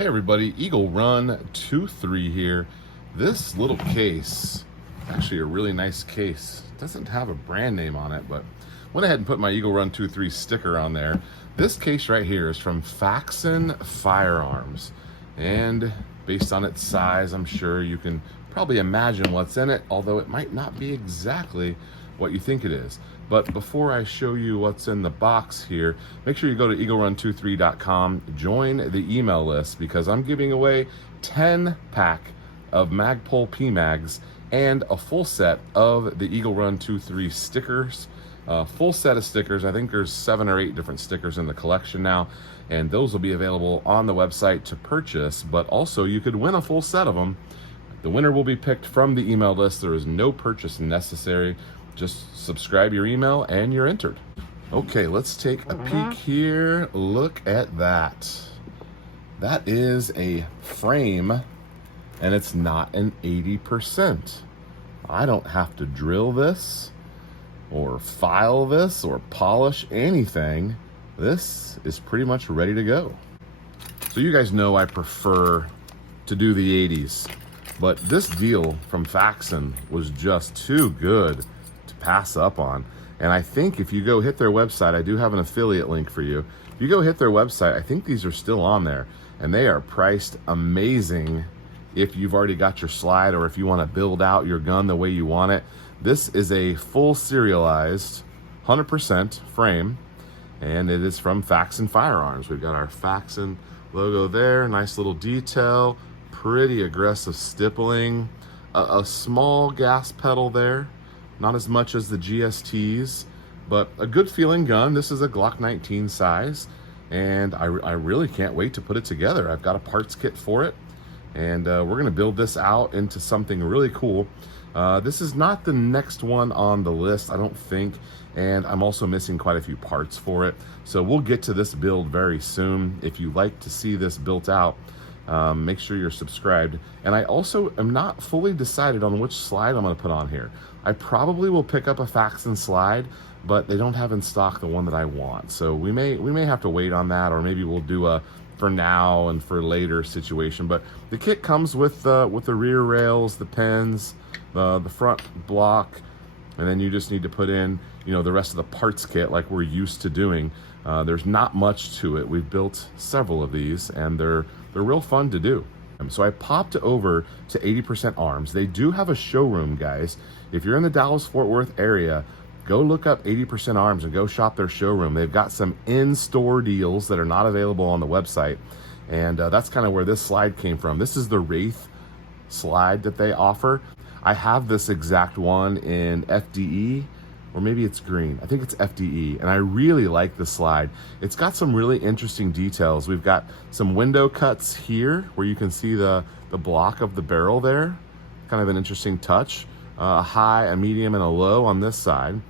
Hey everybody, Eagle Run 23 here. This little case, actually a really nice case, doesn't have a brand name on it, but went ahead and put my Eagle Run 23 sticker on there. This case right here is from Faxon Firearms, and based on its size, I'm sure you can probably imagine what's in it, although it might not be exactly what you think it is. But before I show you what's in the box here, make sure you go to eaglerun23.com, join the email list, because I'm giving away 10 pack of Magpul PMags and a full set of the Eagle Run 23 stickers. Full set of stickers. I think there's 7 or 8 different stickers in the collection now, and those will be available on the website to purchase, but also you could win a full set of them. The winner will be picked from the email list. There is no purchase necessary. Just subscribe your email and you're entered. Okay, let's take a peek here. Look at that. That is a frame, and it's not an 80%. I don't have to drill this or file this or polish anything. This is pretty much ready to go. So you guys know I prefer to do the 80s, but this deal from Faxon was just too good to pass up on. And I think if you go hit their website, I do have an affiliate link for you. If you go hit their website, I think these are still on there, and they are priced amazing if you've already got your slide or if you want to build out your gun the way you want it. This is a full serialized 100% frame, and it is from Faxon Firearms. We've got our Faxon logo there, nice little detail, pretty aggressive stippling, a small gas pedal there, not as much as the GSTs, but a good feeling gun. This is a Glock 19 size, and I really can't wait to put it together. I've got a parts kit for it, and we're gonna build this out into something really cool. This is not the next one on the list, I don't think, and I'm also missing quite a few parts for it. So we'll get to this build very soon. If you like to see this built out, make sure you're subscribed. And I also am not fully decided on which slide I'm gonna put on here. I probably will pick up a Faxon slide, but they don't have in stock the one that I want. So we may have to wait on that, or maybe we'll do a for now and for later situation. But the kit comes with the rear rails, the pins, the front block, and then you just need to put in, you know, the rest of the parts kit like we're used to doing. There's not much to it. We've built several of these, and they're real fun to do. So I popped over to 80% Arms. They do have a showroom, guys. If you're in the Dallas-Fort Worth area, go look up 80% Arms and go shop their showroom. They've got some in-store deals that are not available on the website, and that's kind of where this slide came from. This is the Wraith slide that they offer. I have this exact one in FDE, or maybe it's green. I think it's FDE, and I really like the slide. It's got some really interesting details. We've got some window cuts here where you can see the block of the barrel there. Kind of an interesting touch. A high, a medium, and a low on this side.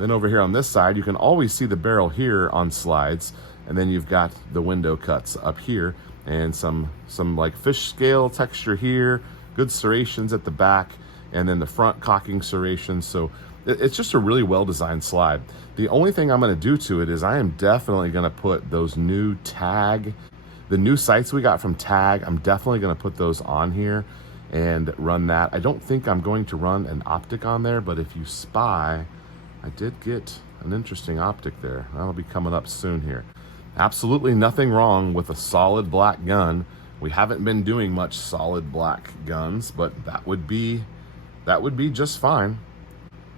Then over here on this side, you can always see the barrel here on slides, and then you've got the window cuts up here, and some like fish scale texture here, good serrations at the back, and then the front cocking serrations. So it's just a really well-designed slide. The only thing I'm gonna do to it is I am definitely gonna put those new TAG, the new sights we got from TAG, I'm definitely gonna put those on here and run that. I don't think I'm going to run an optic on there, but if you spy, I did get an interesting optic there. That'll be coming up soon here. Absolutely nothing wrong with a solid black gun. We haven't been doing much solid black guns, but that would be just fine.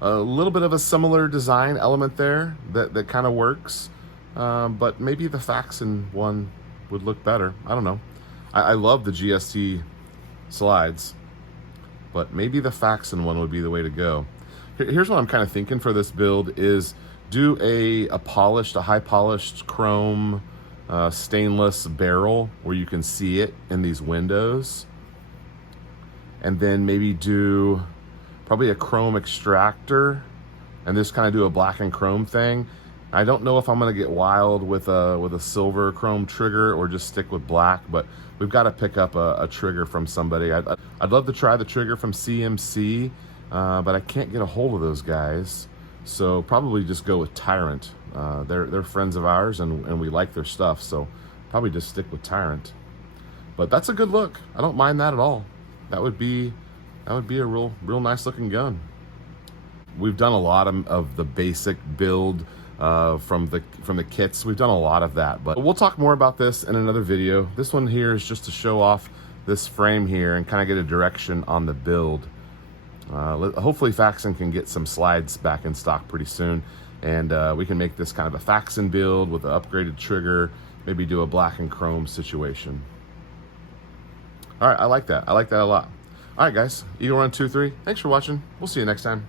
A little bit of a similar design element there that kind of works, but maybe the Faxon one would look better. I don't know. I love the GST slides, but maybe the Faxon one would be the way to go. Here's what I'm kind of thinking for this build is do a high polished chrome stainless barrel where you can see it in these windows, and then maybe do probably a chrome extractor and just kind of do a black and chrome thing. I don't know if I'm gonna get wild with a silver chrome trigger or just stick with black, but we've got to pick up a trigger from somebody. I'd love to try the trigger from CMC, but I can't get a hold of those guys, so probably just go with Tyrant. They're friends of ours, and we like their stuff, so probably just stick with Tyrant. But that's a good look. I don't mind that at all. That would be a real nice looking gun. We've done a lot of the basic build from the kits. We've done a lot of that, but we'll talk more about this in another video. This one here is just to show off this frame here and kind of get a direction on the build. Hopefully Faxon can get some slides back in stock pretty soon, and we can make this kind of a Faxon build with an upgraded trigger, maybe do a black and chrome situation. All right, I like that. I like that a lot. All right, guys, Eagle Run 2-3. Thanks for watching. We'll see you next time.